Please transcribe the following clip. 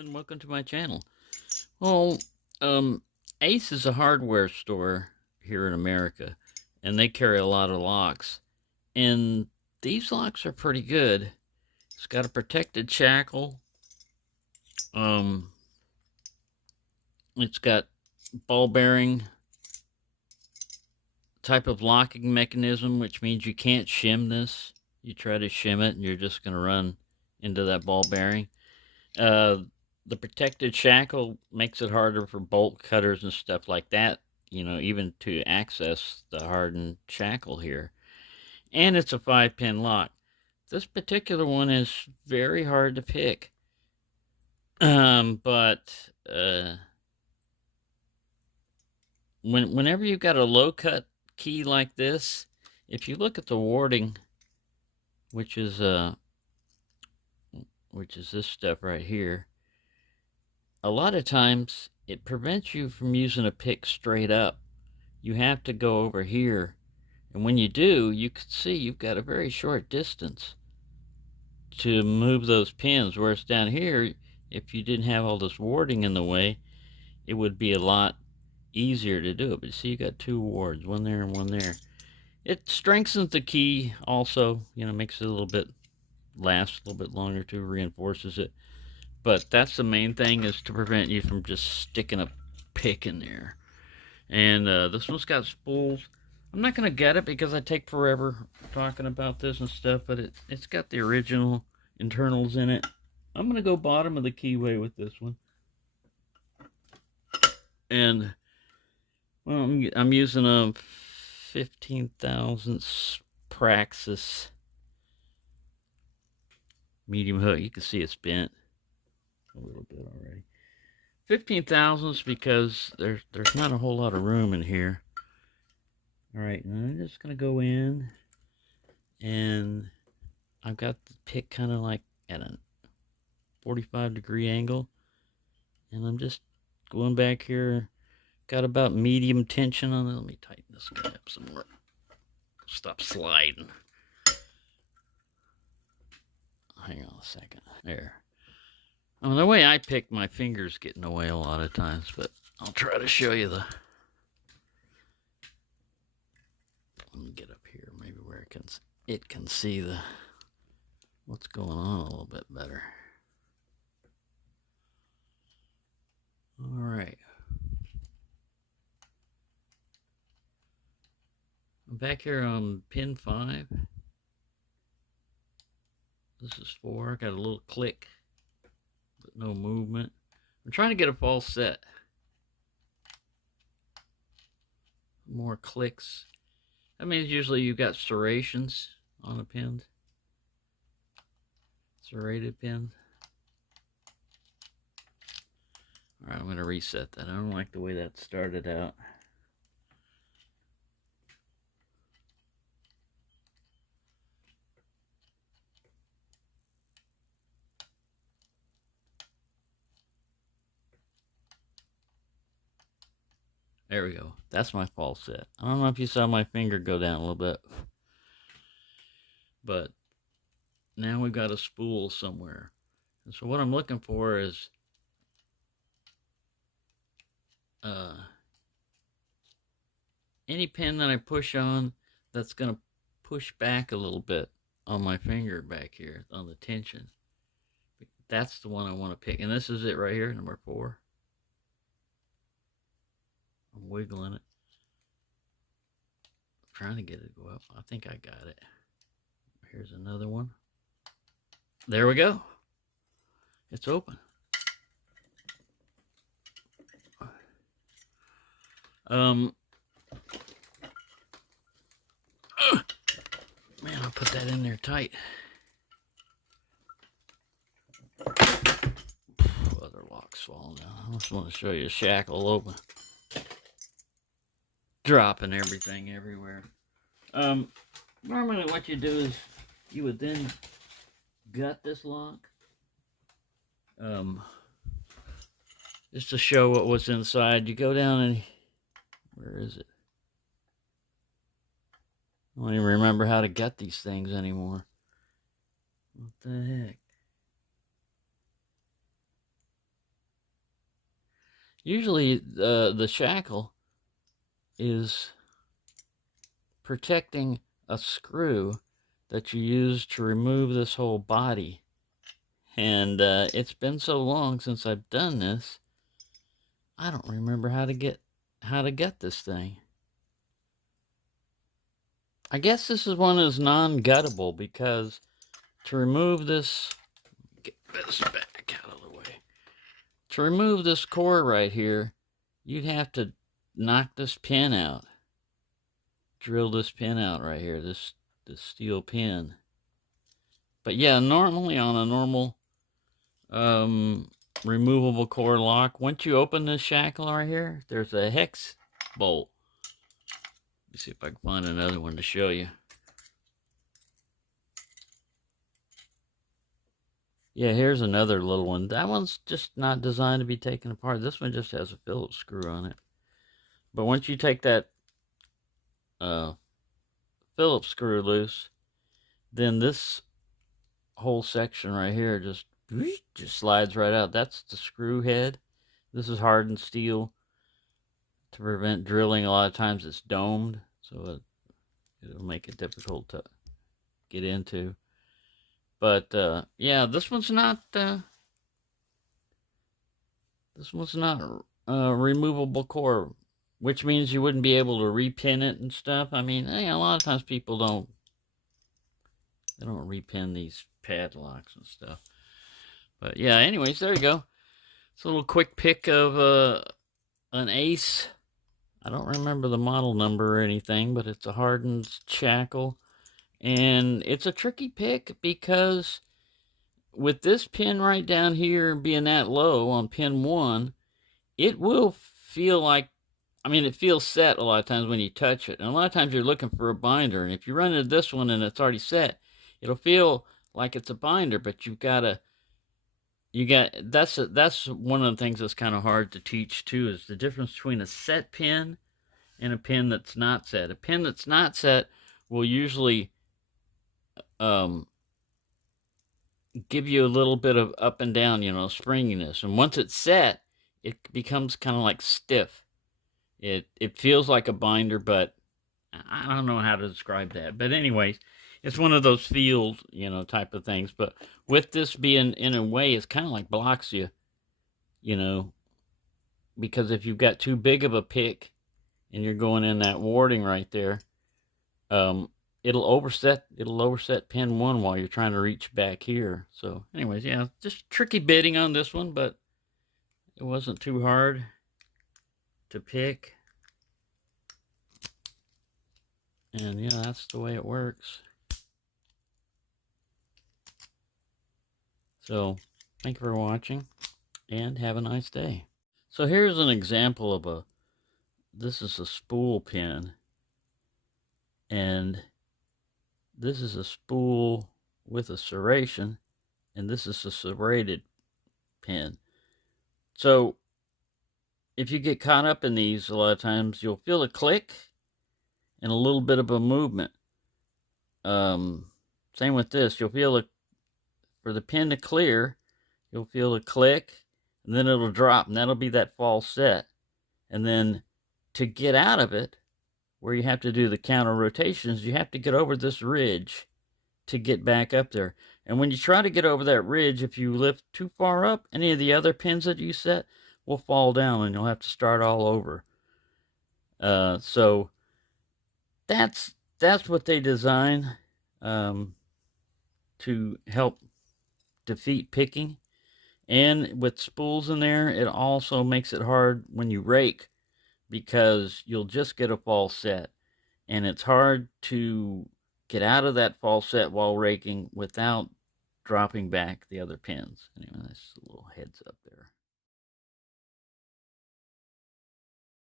and welcome to my channel. Well, Ace is a hardware store here in America, and they carry a lot of locks. And these locks are pretty good. It's got a protected shackle. It's got ball bearing type of locking mechanism, which means you can't shim this. You try to shim it, and you're just going to run into that ball bearing. The protected shackle makes it harder for bolt cutters and stuff like that, you know, even to access the hardened shackle here. And it's a 5-pin lock. This particular one is very hard to pick. Whenever you've got a low cut key like this, if you look at the warding, which is this stuff right here, a lot of times it prevents you from using a pick straight up. You have to go over here, and when you do, you can see you've got a very short distance to move those pins, whereas down here, if you didn't have all this warding in the way, it would be a lot easier to do it. But you see, you got two wards, one there and one there. It strengthens the key also, you know, makes it a little bit last a little bit longer too, reinforces it. But that's the main thing, is to prevent you from just sticking a pick in there. And this one's got spools. I'm not going to get it because I take forever talking about this and stuff, but it's got the original internals in it. I'm going to go bottom of the keyway with this one. And, well, I'm using a 15 thousandths Praxis medium hook. You can see it's bent a little bit already. 15 thousandths because there's not a whole lot of room in here. All right, now I'm just gonna go in, and I've got the pick kind of like at a 45-degree angle, and I'm just going back here. Got about medium tension on it. Let me tighten this guy up some more. Stop sliding. Hang on a second. There. Oh, the way I pick, my fingers get in the way a lot of times, but I'll try to show you the... Let me get up here, maybe where it can see what's going on a little bit better. All right. I'm back here on pin 5. This is 4. Got a little click, but no movement. I'm trying to get a false set. More clicks. That means usually you've got serrations on the pins. Serrated pins. Alright, I'm going to reset that. I don't like the way that started out. There we go. That's my false set. I don't know if you saw my finger go down a little bit. But now we've got a spool somewhere. And so what I'm looking for is any pin that I push on that's going to push back a little bit on my finger back here on the tension. That's the one I want to pick. And this is it right here, number 4. I'm wiggling it. I'm trying to get it to go up. I think I got it. Here's another one. There we go. It's open. Man, I'll put that in there tight. Other lock's falling down. I just want to show you a shackle open. Dropping everything everywhere. Normally what you do is you would then gut this lock. Just to show what was inside. You go down and... Where is it? I don't even remember how to gut these things anymore. What the heck? Usually the shackle is protecting a screw that you use to remove this whole body. And it's been so long since I've done this, I don't remember how to get this thing. I guess this is one that's non-guttable, because to remove this, get this back out of the way. To remove this core right here, you'd have to knock this pin out. Drill this pin out right here, this steel pin. But yeah, normally on a normal removable core lock, once you open this shackle right here, there's a hex bolt. Let me see if I can find another one to show you. Yeah, here's another little one. That one's just not designed to be taken apart. This one just has a Phillips screw on it. But once you take that Phillips screw loose, then this whole section right here just slides right out. That's the screw head. This is hardened steel to prevent drilling. A lot of times it's domed, so it'll make it difficult to get into. But yeah, this one's not a removable core, which means you wouldn't be able to repin it and stuff. I mean, a lot of times people don't repin these padlocks and stuff. But yeah, anyways, there you go. It's a little quick pick of an Ace. I don't remember the model number or anything, but it's a hardened shackle. And it's a tricky pick because with this pin right down here being that low on pin 1, it will feel like, I mean, it feels set a lot of times when you touch it. And a lot of times you're looking for a binder. And if you run into this one and it's already set, it'll feel like it's a binder, but that's one of the things that's kind of hard to teach too, is the difference between a set pin and a pin that's not set. A pin that's not set will usually give you a little bit of up and down, springiness. And once it's set, it becomes kind of like stiff. It feels like a binder, but I don't know how to describe that. But anyways, it's one of those feel, type of things. But with this being, in a way, it's kind of like blocks you, because if you've got too big of a pick and you're going in that warding right there, it'll overset pin 1 while you're trying to reach back here. So anyways, yeah, just tricky bidding on this one, but it wasn't too hard to pick. And yeah, that's the way it works. So thank you for watching and have a nice day. So here's an example of this is a spool pin, and this is a spool with a serration, and this is a serrated pin. So if you get caught up in these, a lot of times you'll feel a click and a little bit of a movement. Same with this. You'll feel for the pin to clear, you'll feel a click, and then it'll drop, and that'll be that false set. And then to get out of it, where you have to do the counter rotations, you have to get over this ridge to get back up there. And when you try to get over that ridge, if you lift too far up, any of the other pins that you set will fall down, and you'll have to start all over. So that's what they design to help defeat picking. And with spools in there, it also makes it hard when you rake, because you'll just get a false set, and it's hard to get out of that false set while raking without dropping back the other pins. Anyway, that's a little heads up there.